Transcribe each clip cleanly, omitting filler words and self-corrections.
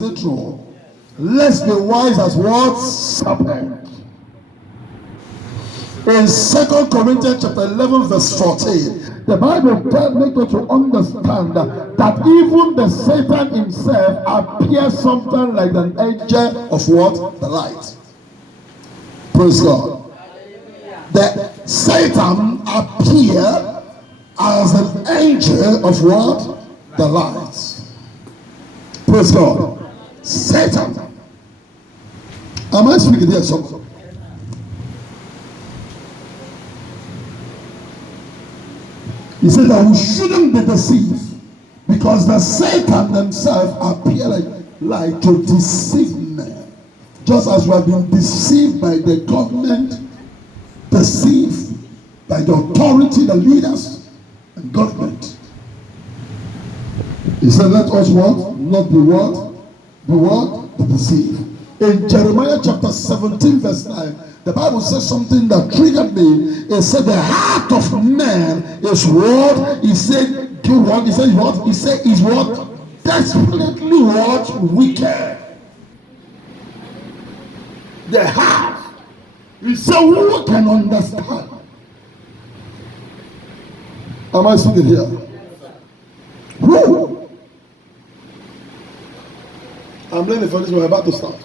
Is it true? Let's be wise as what? Serpent. In 2 Corinthians chapter 11 verse 14, the Bible makes us to understand that even the Satan himself appears something like an angel of what? The light. Praise God. The Satan appears as an angel of what? The light. Praise God. Satan. Am I speaking here something? He said that we shouldn't be deceived because the Satan himself appeared like to deceive men. Just as we have been deceived by the government, deceived by the authority, the leaders, and government. He said, let us what? Not be what? Be what? Be deceived. In Jeremiah chapter 17 verse 9, the Bible says something that triggered me. It said the heart of man is what? He said, do what? He said what? He said is what? Desperately what? Wicked. The heart. He said, who can understand? Am I speaking here? Who? I'm learning for this, we're about to start.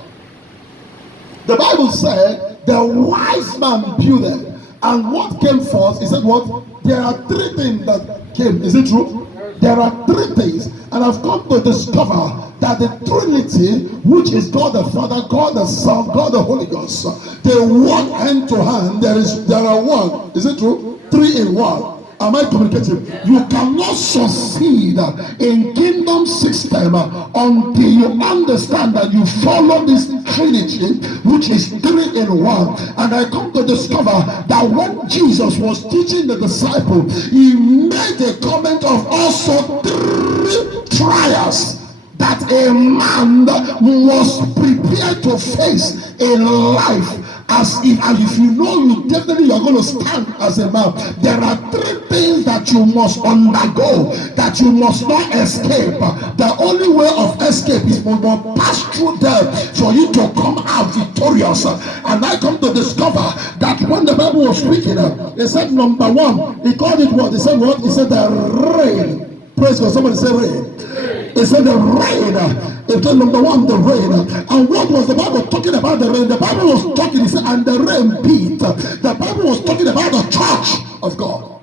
The Bible said the wise man builded, and what came first? He said what? There are three things that came. Is it true? There are three things, and I've come to discover that the Trinity, which is God the Father, God the Son, God the Holy Ghost, they work hand to hand. There are one. Is it true? Three in one. Am I communicating? You cannot succeed in kingdom system until you understand that you follow this Trinity, which is three in one. And I come to discover that when Jesus was teaching the disciples, he made a comment of also three trials that a man was prepared to face in life. As if you know you definitely are going to stand as a man. There are three things that you must undergo, that you must not escape. The only way of escape is when you pass through death for you to come out victorious. And I come to discover that when the Bible was speaking, it said number one, he called it what? He said what? He said the rain. Praise God. Somebody say rain. He said the rain. It said number one, the rain. And what was the Bible talking about the rain? The Bible was talking, he said, and the rain beat. The Bible was talking about the church of God.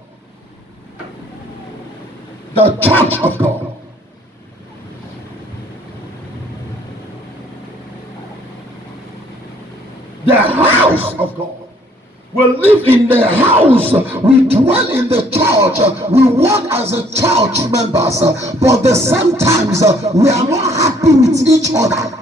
The church of God. The house of God. We live in the house, we dwell in the church, we work as a church members, but at the same times we are not happy with each other.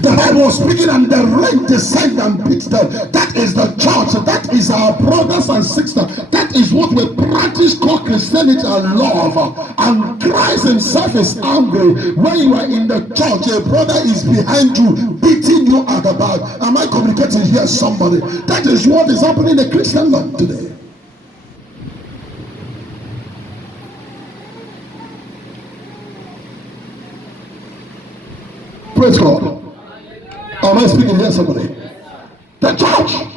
The Bible was speaking and the rain descended and beat them. That is the church. That is our brothers and sisters. That is what we practice called Christianity and love. And Christ himself is angry when you are in the church. A brother is behind you, beating you at the back. Am I communicating here, somebody? That is what is happening in the Christian life today. Praise God. Am I speaking here, somebody? The church.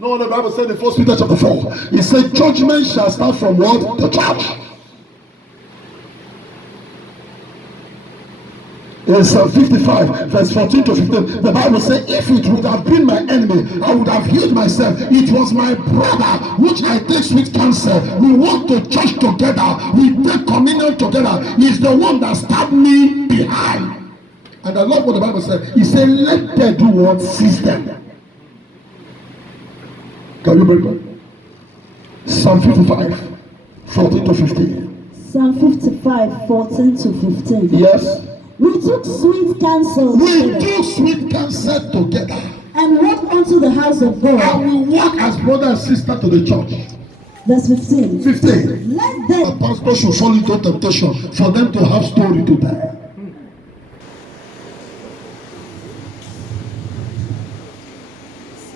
No, the Bible said in 1 Peter chapter 4, it said judgment shall start from what? The church. In Psalm 55 verse 14 to 15, the Bible said, if it would have been my enemy, I would have healed myself. It was my brother which I take sweet counsel. We walk to church together, we take communion together. He's the one that stabbed me behind. And I love what the Bible said. He said, let them do what? Seize them. Can you bring it? Psalm 55, 14 to 15. Psalm 55, 14 to 15. Yes. We took sweet counsel. We took sweet counsel together. And walked unto the house of God. And we walk as brother and sister to the church. Verse 15. 15. Let them. A pastor should fall into temptation for them to have story to tell.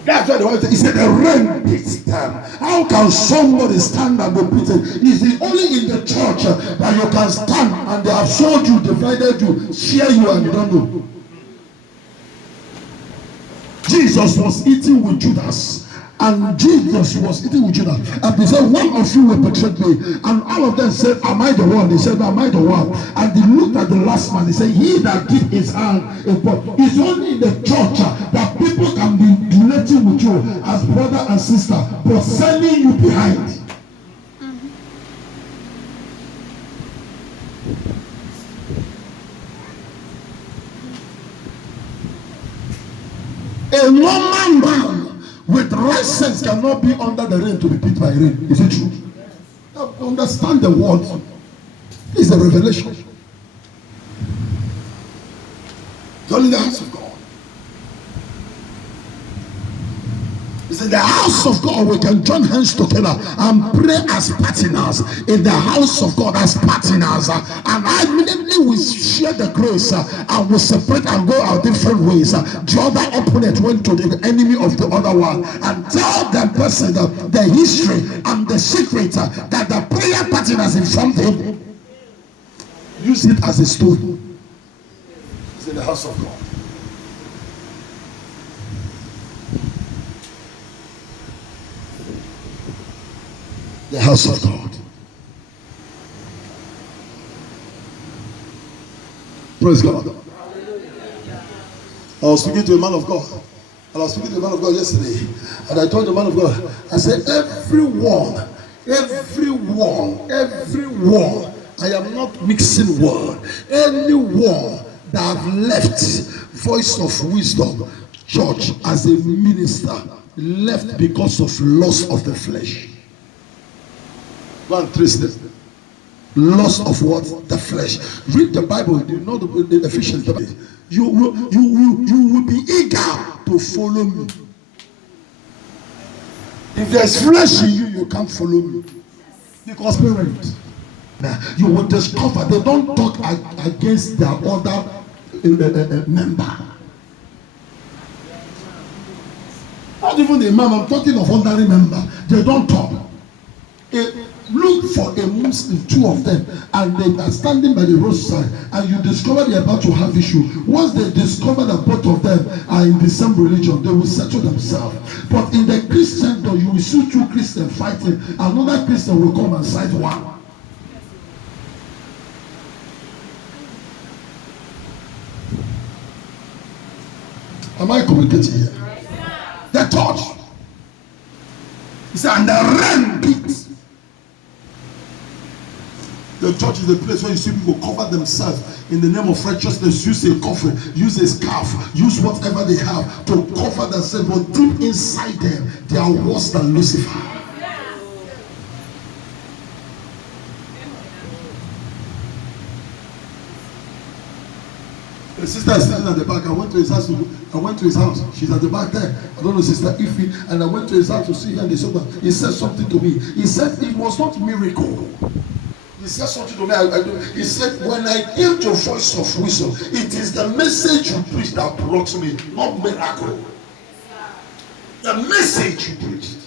That's why the Bible said, he said the rain beats them. How can somebody stand and be beaten? It's the only in the church that you can stand and they have sold you, divided you, share you, and you don't know. Jesus was eating with Judas. And Jesus was eating with Judas. And he said, one of you will betray me. And all of them said, am I the one? He said, am I the one? And he looked at the last man. He said, he that dipped his hand in blood. It's only in the church that people can be relating with you as brother and sister, but sending you behind. A normal man with right sense cannot be under the rain to be beat by rain. Is it true? Now, understand the word. It's a revelation. It's only the house of God. It's in the house of God we can join hands together and pray as partners in the house of God as partners, and immediately we share the grace and we separate and go our different ways. The other opponent went to the enemy of the other one and tell the person the history and the secret that the prayer partners informed him. Use it as a story. It's in the house of God. The house of God. Praise God. I was speaking to a man of God. And I was speaking to a man of God yesterday. And I told the man of God, I said, everyone, I am not mixing word. Anyone that have left Voice of Wisdom Church as a minister, left because of loss of the flesh. Go and trace them. Loss of what? The flesh. Read the Bible. You know the Ephesians. You will be eager to follow me. If there's flesh in you, you can't follow me. Because parents, you will discover they don't talk against their other member. Not even the imam. I'm talking of ordinary member. They don't talk. Look for a Muslim, two of them, and they are standing by the roadside, and you discover they are about to have issue. Once they discover that both of them are in the same religion, they will settle themselves. But in the Christendom, you will see two Christians fighting, another Christian will come and side one. Am I communicating here? The church. He said, and the rain beats. The church is the place where you see people cover themselves in the name of righteousness. Use a coffin, use a scarf, use whatever they have to cover themselves. But deep inside them, they are worse than Lucifer. The sister is sitting at the back. I went to his house. She's at the back there. I don't know, Sister Ife. And I went to his house to see her in the sofa. He said something to me. He said it was not miracle. He said something to me. He said, when I came to Voice of Wisdom, it is the message you preached that brought me, not miracle. The message you preached.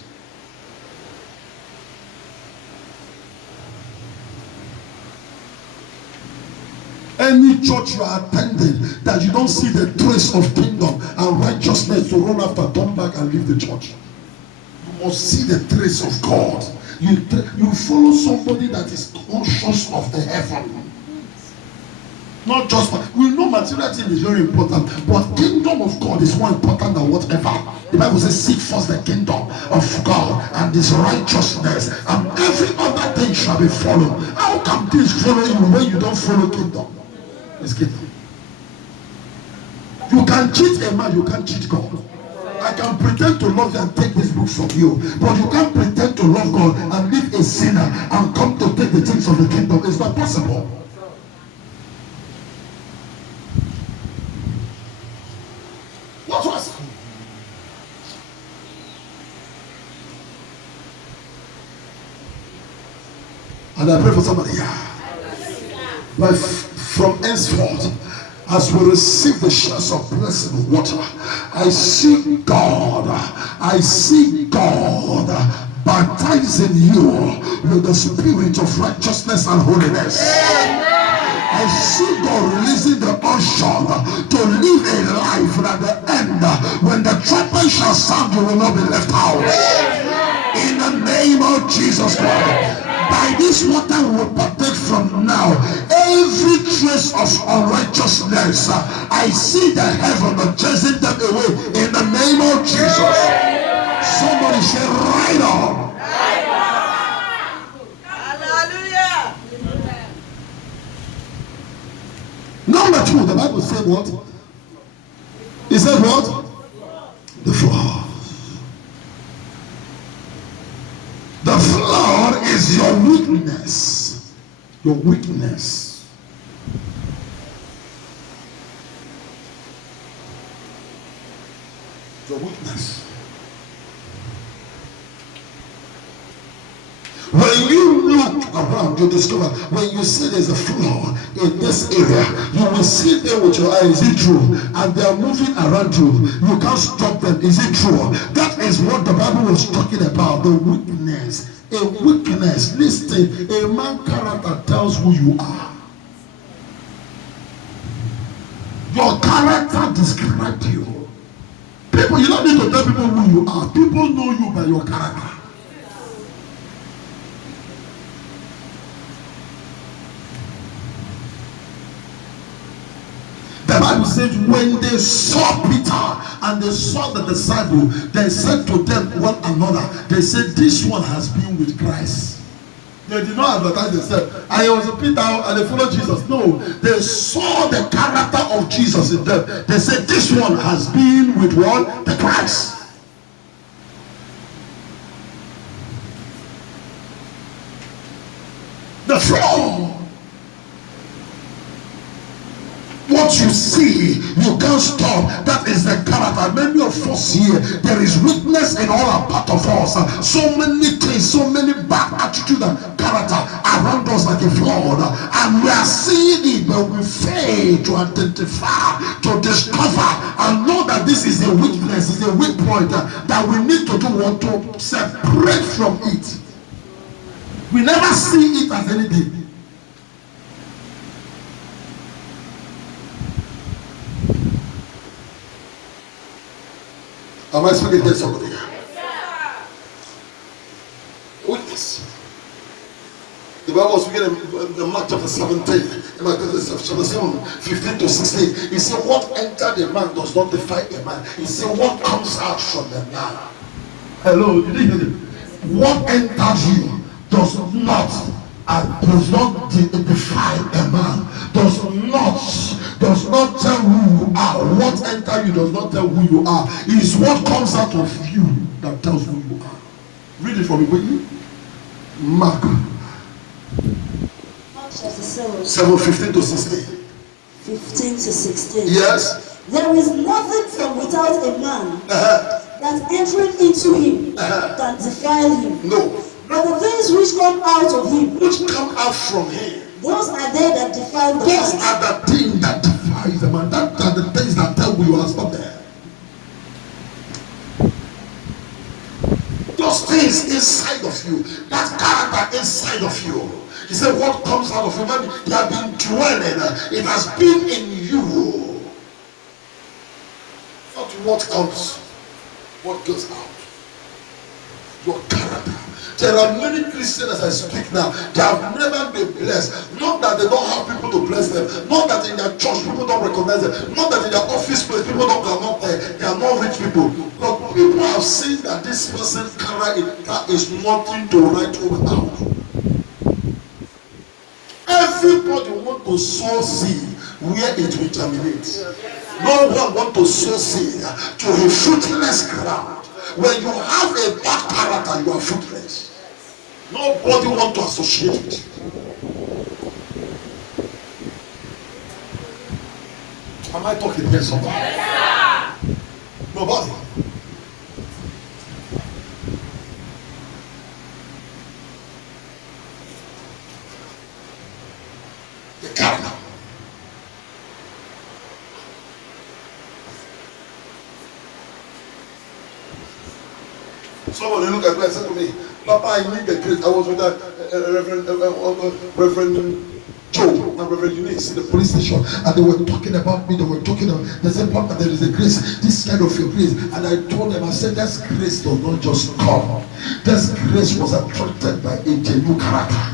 Any church you are attending that you don't see the trace of kingdom and righteousness to run after, turn back and leave the church. You must see the trace of God. You follow somebody that is conscious of the heaven. Not just, we know material thing is very important, but kingdom of God is more important than whatever. The Bible says, seek first the kingdom of God and his righteousness, and every other thing shall be followed. How can this follow you when you don't follow kingdom? It's kingdom. You can cheat a man, you can't cheat God. I can pretend to love you and take this book from you, but you can't pretend to love God and leave a sinner and come to take the things of the kingdom. It's not possible. What was? And I pray for somebody. Yeah. But from henceforth, As we receive the showers of blessed water, I see God. I see God baptizing you with the spirit of righteousness and holiness. I see God releasing the unction to live a life at the end. When the trumpet shall sound, you will not be left out. In the name of Jesus Christ. By this water we will partake from now. Every trace of unrighteousness, I see the heaven chasing them away in the name of Jesus. Somebody say, right on. Hallelujah. Number 2, the Bible said what? It said what? The flood. The flood is your weakness. Your weakness. Your weakness. When you look around, you discover when you see there's a flood in this area, you will see them with your eyes. Is it true? And they are moving around you. You can't stop them. Is it true? That is what the Bible was talking about. The weakness. A weakness. Listen, a man's character tells who you are. Your character describes you. People, you don't need to tell people who you are. People know you by your character. The Bible said when they saw Peter and they saw the disciple, they said to them one another, they said, this one has been with Christ. They did not advertise themselves. I was Peter and they followed Jesus. No, they saw the character of Jesus in them. They said, this one has been with what? The Christ. The floor. What you see, you can't stop. That is the character. Many of us here, there is weakness in all our part of us. So many things, so many bad attitude and character around us like a flood. And we are seeing it, but we fail to identify, to discover, and know that this is a weakness, is a weak point that we need to do what to separate from it. We never see it as anything. Am I speaking to somebody? Witness. The Bible was speaking in Mark chapter 17, Mark chapter 7, 15 to 16. He said, what entered a man does not defy a man. He said, what comes out from the man. Hello, you didn't hear it? What enters you does not defy a man. Does not tell who you are. What enters you does not tell who you are. It is what comes out of you that tells who you are. Read it for me quickly. Mark 7, 15 to 16. 15 to 16. Yes. There is nothing from without a man that entering into him that defile him. No. But the things which come out of him, Which come out from him. those are they that defile the Those man. are the things that defies the man. That are the things that tell you are not there. Those things inside of you, that character inside of you. He said, what comes out of you? When you have been dwelling, it has been in you. Not what comes, what goes out. Your character. There are many Christians as I speak now, they have never been blessed. Not that they don't have people to bless them. Not that in their church people don't recognize them. Not that in their office place people don't are not there. They are not rich people. But people have seen that this person's character is nothing to write home about. Everybody wants to sow seed where it will germinate. No one wants to sow seed to a fruitless ground. When you have a bad character, you are fruitless. Nobody wants to associate with you. Am I talking here somebody? Yes, nobody. The character. Somebody look at me and said to me, Papa, I need the grace. I was with Reverend Joe and Reverend Eunice in the police station, and they were talking about me. They said, Papa, there is a grace, this kind of your grace. And I told them, I said, that grace does not just come. This grace was attracted by a genuine character.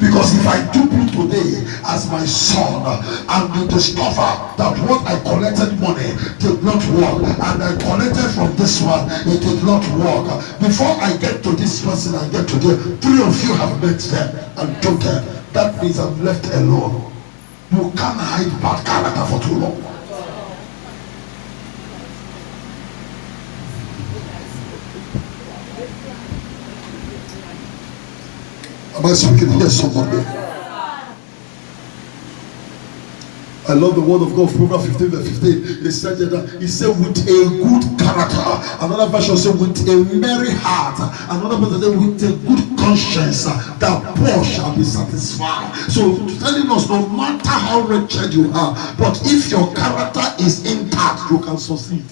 Because if I took you today as my son and you discover that what I collected money did not work, and I collected from this one, it did not work. Before I get to this person and get to them, 3 of you have met them and told them. That means I'm left alone. You can't hide bad character for too long. Am I speaking here, somebody? I love the word of God, Proverbs 15 verse 15. He said with a good character. Another version said with a merry heart. Another version said with a good conscience, that poor shall be satisfied. So telling us, no matter how wretched you are, but if your character is intact, you can succeed.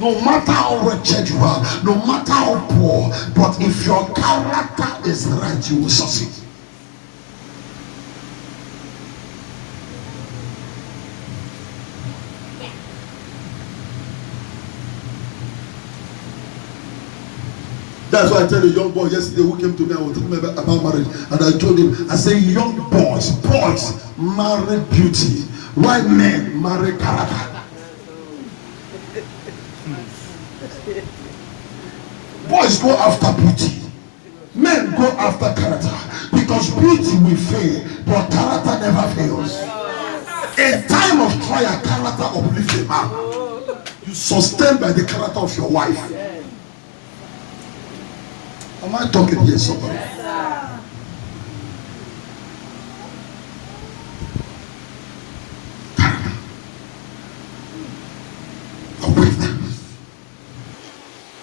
No matter how wretched you are, no matter how poor, but if your character is right, you will succeed. That's why I tell a young boy yesterday who came to me, I was talking about marriage, and I told him, I say, young boys marry beauty, while men marry character. Boys go after beauty, men go after character, because beauty will fail, but character never fails. In time of trial, character uplifts a man. You sustain by the character of your wife. Am I talking here, somebody?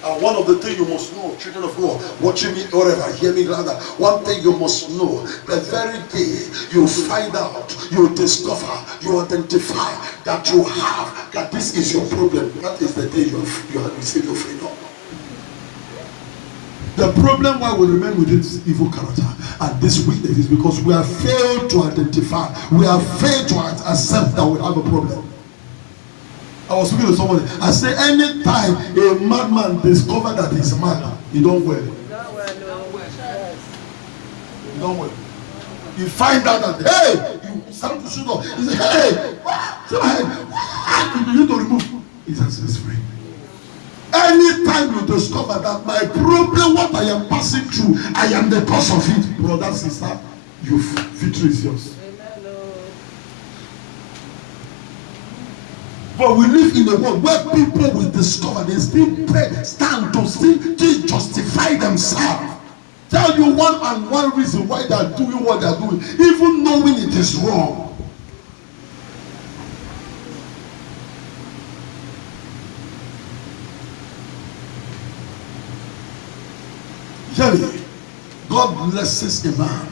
And one of the things you must know, children of God, watching me wherever, hear me rather, one thing you must know, the very day you find out, you discover, you identify that you have, that this is your problem, that is the day you have received your freedom. The problem why we remain with this evil character and this weakness is because we have failed to identify, we have failed to accept that we have a problem. I was speaking to somebody. I say, anytime a madman discovers that he's mad, he don't well. He don't well. You find out that, hey, you start to shoot up. He say, hey, you need to remove. He says, it's free. Anytime you discover that my problem, what I am passing through, I am the cause of it, brother, sister, your victory is yours. But we live in a world where people will discover, they still stand to still justify themselves. Tell you one reason why they are doing what they are doing, even knowing it is wrong. Hear me. God blesses a man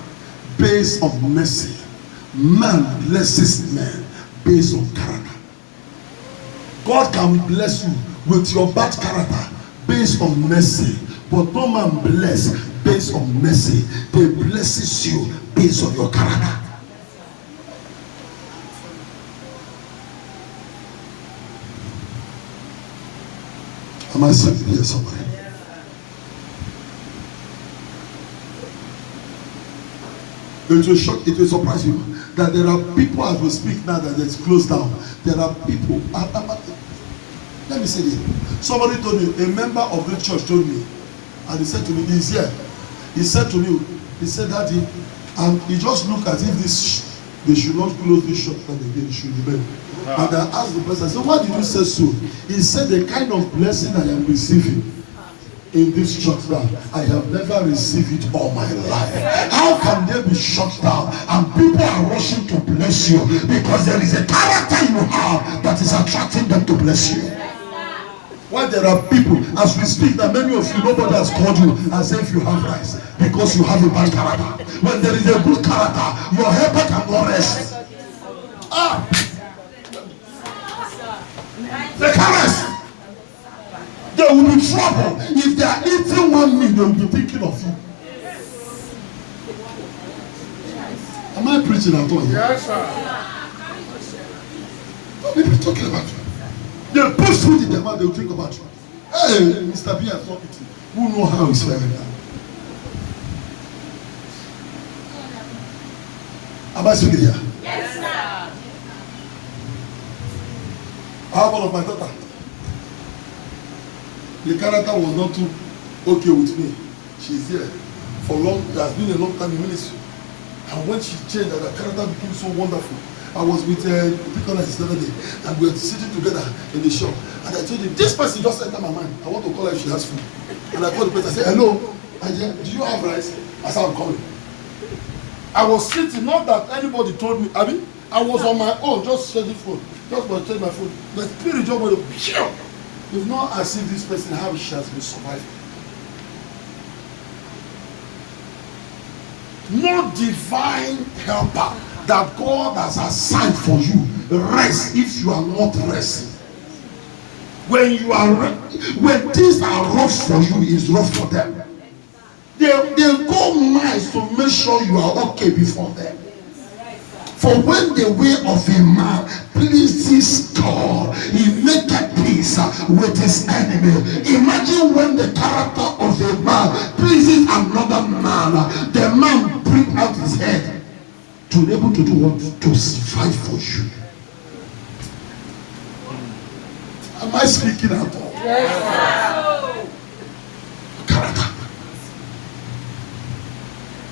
based on mercy. Man blesses men based on character. God can bless you with your bad character based on mercy, but no man bless based on mercy. He blesses you based on your character. Am I saying here, somebody? It will shock, it will surprise you that there are people as we speak now that it's closed down. There are people. Let me say this. Somebody told me, a member of the church told me, and he said to me, he's here. He said to me, he said, Daddy, and he just looked as if they should not close this shop and again it should remain. And I asked the person, I said, why did you say so? He said, the kind of blessing I am receiving in this church now, I have never received it all my life. How can they be shut down and people are rushing to bless you because there is a character you have that is attracting them to bless you? Why there are people, as we speak, that many of you, nobody has called you as if you have rights because you have a bad character. When there is a good character, your helper cannot rest. They can't rest. There will be trouble. If they are eating one meal, they will be thinking of you. Am I preaching at all? Yes, sir. What people talking about you? They put food in their mouth, they will think about you. Hey, Mr. B has talked to you. Who know how he's faring now? Am I speaking here? Yes, sir. I have one of my daughter. The character was not too okay with me. She's here for long. It has been a long time in ministry. And when she changed, the character became so wonderful. I was with Nicholas the other day, and we were sitting together in the shop. And I told him, this person just entered my mind. I want to call her if she has food. And I called the person. I said, hello, do you have rice? I said, I'm coming. I was sitting, not that anybody told me. I mean, I was on my own, just changing food. Just by changing my food. The spirit just went to, it's not as if this person how she has been surviving. No divine helper that God has assigned for you rest if you are not resting. When you are when things are rough for you, it's rough for them. They go miles to make sure you are okay before them. For when the way of a man pleases God, he maketh peace with his enemy. Imagine when the character of a man pleases another man, the man brings out his head to be able to do what? To fight for you. Am I speaking at all? Yes, Character.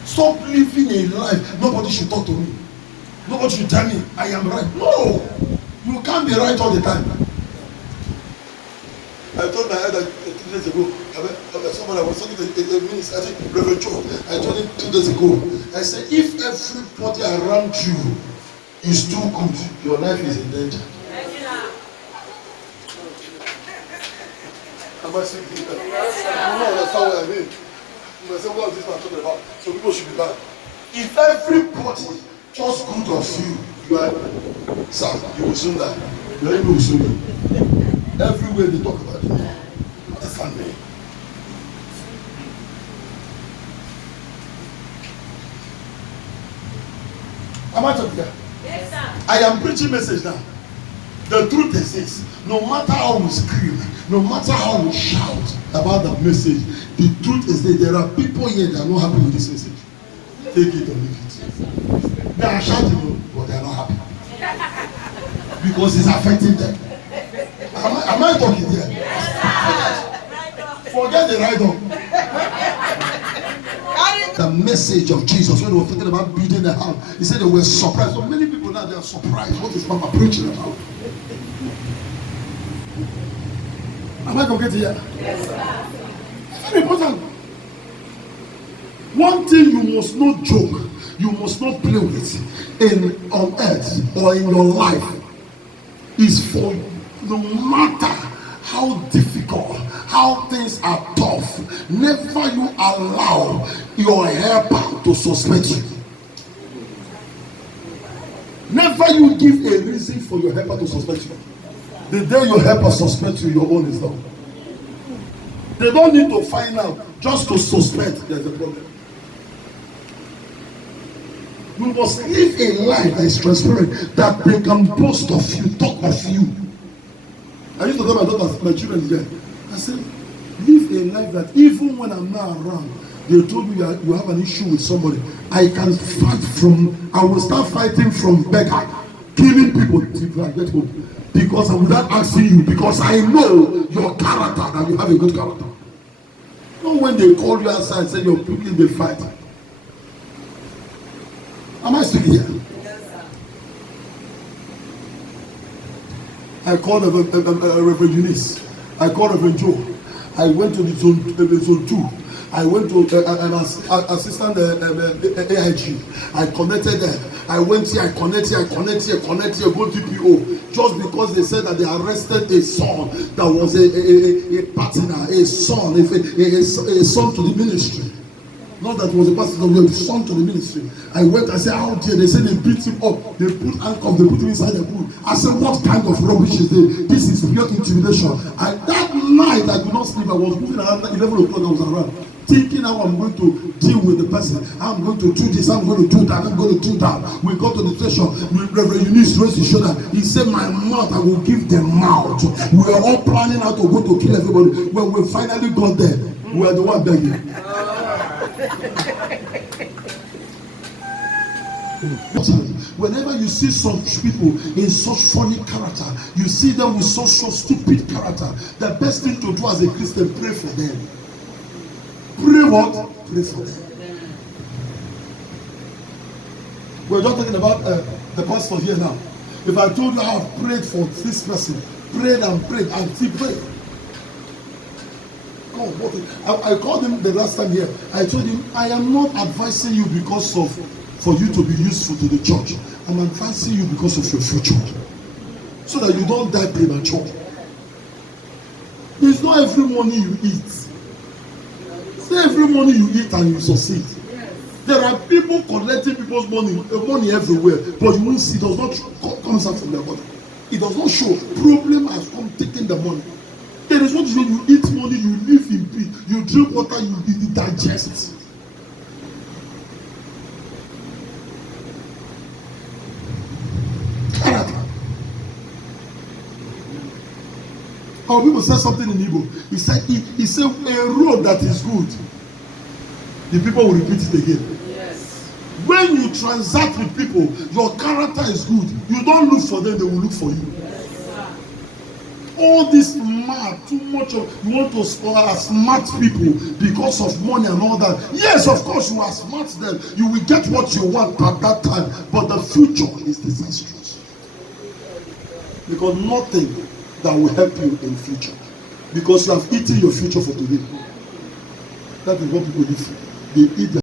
Stop living a life. Nobody should talk to me. Nobody should tell me I am right. No, you can't be right all the time. I told my elder 2 days ago, someone I was talking to a minister, I think Reverend Joe. I told him 2 days ago. I said, if everybody around you is too good, your life is in danger. Am I saying that? You don't understand what I mean. You say, what is this man talking about? So people should be bad. If everybody just good of you, you are, sir, you will soon die. Your enemy will soon die. Everywhere they talk about you. Understand me? Am I talking here? yes, sir. I am preaching message now. The truth is this: no matter how we scream, no matter how we shout about the message, the truth is that there are people here that are not happy with this message. Take it or leave it. They are shouting, but they are not happy because it's affecting them. Am I talking here? Yes, forget the right on. The message of Jesus, when we were thinking about building the house, he said they were surprised. So many people now, they are surprised. What is Mama preaching about? Am I going to get here? Yes, sir. Very important. One thing you must not joke, you must not play with on earth or in your life is for no matter how difficult, how things are tough, never you allow your helper to suspect you. Never you give a reason for your helper to suspect you. The day your helper suspects you, your own is done. They don't need to find out just to suspect there's a problem. You must live a life that is transparent, that they can boast of you, talk of you. I used to tell my daughters, my children there, I said, live a life that even when I'm not around, they told me that you have an issue with somebody, I can fight I will start fighting from beggar, killing people till I get home. Because without asking you, because I know your character, that you have a good character. Not when they call you outside and say you're picking the fight. Am I speaking here? Yes, sir. I called Reverend Eunice. I called Reverend Joe. I went to the zone 2. I went to an assistant AIG. I connected there. I went here, I connect here, go DPO. Just because they said that they arrested a son that was a partner, a son to the ministry. Not that he was a pastor, we were sent to the ministry. I went and said, how dare they say they beat him up, they put handcuffs, they put him inside the pool. I said, what kind of rubbish is this? This is pure intimidation. And that night I could not sleep. I was moving around 11 o'clock, I was around, thinking how I'm going to deal with the person. How I'm going to do this, I'm going to do that, I'm going to do that. We got to the station, Reverend Eunice raised his shoulder. He said, my mouth, I will give them mouth. We were all planning how to go to kill everybody. When we finally got there, we were the one begging. Whenever you see such people in such funny character, you see them with such stupid character, the best thing to do as a Christian, pray for them. Pray what? Pray for them. We're just talking about the pastor here now. If I told you I have prayed for this person, prayed and still pray. I called him the last time here. I told him, I am not advising you because of for you to be useful to the church. I'm advising you because of your future, so that you don't die premature. It's not every morning you eat. It's not every morning you eat and you succeed. There are people collecting people's money everywhere, but you won't see. It does not come out from their body. It does not show. Problem has come taking the money. There is what you eat money, you live in peace, you drink water, you digest. Our people said something in Igbo. He said a road that is good, the people will repeat it again. Yes. When you transact with people, your character is good. You don't look for them, they will look for you. All this mad, too much of you want to smart people because of money and all that. Yes, of course you are smart them. You will get what you want at that time, but the future is disastrous. Because nothing that will help you in future. Because you have eaten your future for today. That is what people live for. They eat